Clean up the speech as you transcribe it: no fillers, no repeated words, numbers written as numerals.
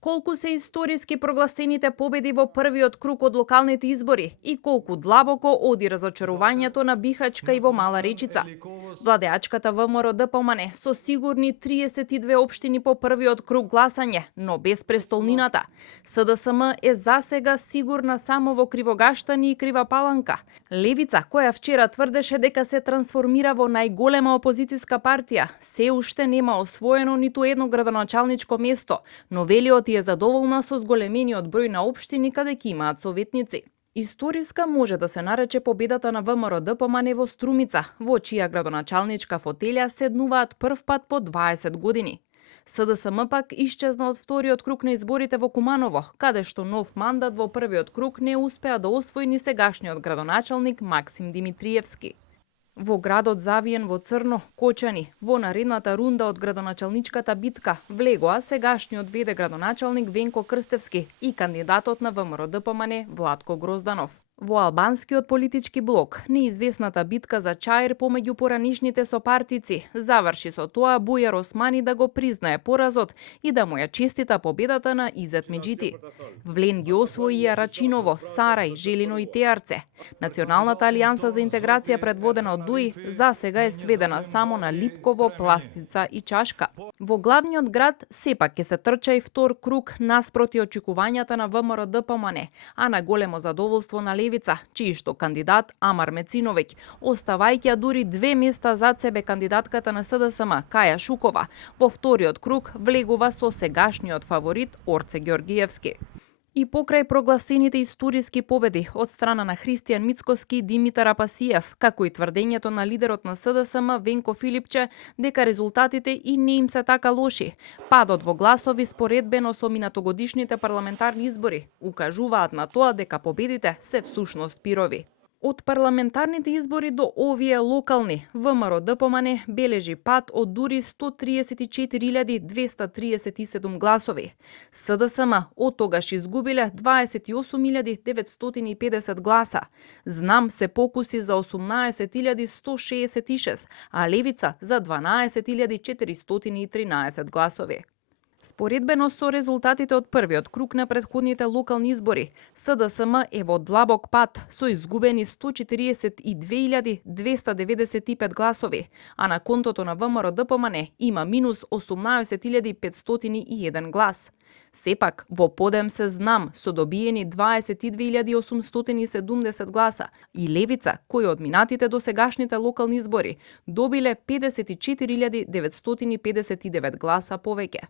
Колку се историски прогласените победи во првиот круг од локалните избори и колку длабоко оди разочарувањето на Бихачка и во Мала Речица. Владеачката ВМРО-ДПМНЕ со сигурни 32 општини по првиот круг гласање, но без престолнината. СДСМ е засега сигурна само во Кривогаштани и Крива Паланка. Левица, која вчера тврдеше дека се трансформира во најголема опозицијска партија, се уште нема освоено ниту едно градоначалничко место, но велиот е задоволна со зголемениот број на општини каде ќе имаат советници. Историска може да се нарече победата на ВМРО-ДПМНЕ во Струмица, во чија градоначалничка фотелја седнуваат прв пат по 20 години. СДСМ пак исчезна од вториот круг на изборите во Куманово, каде што нов мандат во првиот круг не успеа да освои ни сегашниот градоначалник Максим Димитриевски. Во градот завиен во црно, Кочани, во наредната рунда од градоначалничката битка влегоа сегашниот ВД градоначалник Венко Крстевски и кандидатот на ВМРО-ДПМНЕ Владко Грозданов. Во албанскиот политички блок, неизвестната битка за чаир помеѓу поранишните сопартици заврши со тоа Бујар Османи да го признае поразот и да му ја честита победата на Изет Меджити. Влен ги освоија Рачиново, Сарај, Желино и Теарце. Националната алијанса за интеграција предводена од ДУИ засега е сведена само на Липково, Пластица и Чашка. Во главниот град сепак ќе се трча и втор круг наспроти очекувањата на ВМРО-ДПМНЕ, а на големо задоволство на Левица, чиј што кандидат Амар Мециновиќ, оставајќи дури 2 места зад себе кандидатката на СДСМ Каја Шукова, во вториот круг влегува со сегашниот фаворит Орце Ѓоргиевски. И покрај прогласените историски победи од страна на Христијан Мицкоски и Димитар Апасиев, како и тврдењето на лидерот на СДСМ Венко Филипче дека резултатите и не им се така лоши, падот во гласови споредбено со минатогодишните парламентарни избори укажуваат на тоа дека победите се всушност пирови. Од парламентарните избори до овие локални, ВМРО-ДПМНЕ бележи пат од дури 134.237 гласови. СДСМ од тогаш изгубиле 28.950 гласа. Знам се покуси за 18.166, а Левица за 12.413 гласови. Споредбено со резултатите од првиот круг на претходните локални избори, СДСМ е во длабок пат со изгубени 142.295 гласови, а на контото на ВМРО-ДПМНЕ има минус 18.501 глас. Сепак, во подем се Знам со добиени 22.870 гласа и Левица, кои од минатите до сегашните локални избори добиле 54.959 гласа повеќе.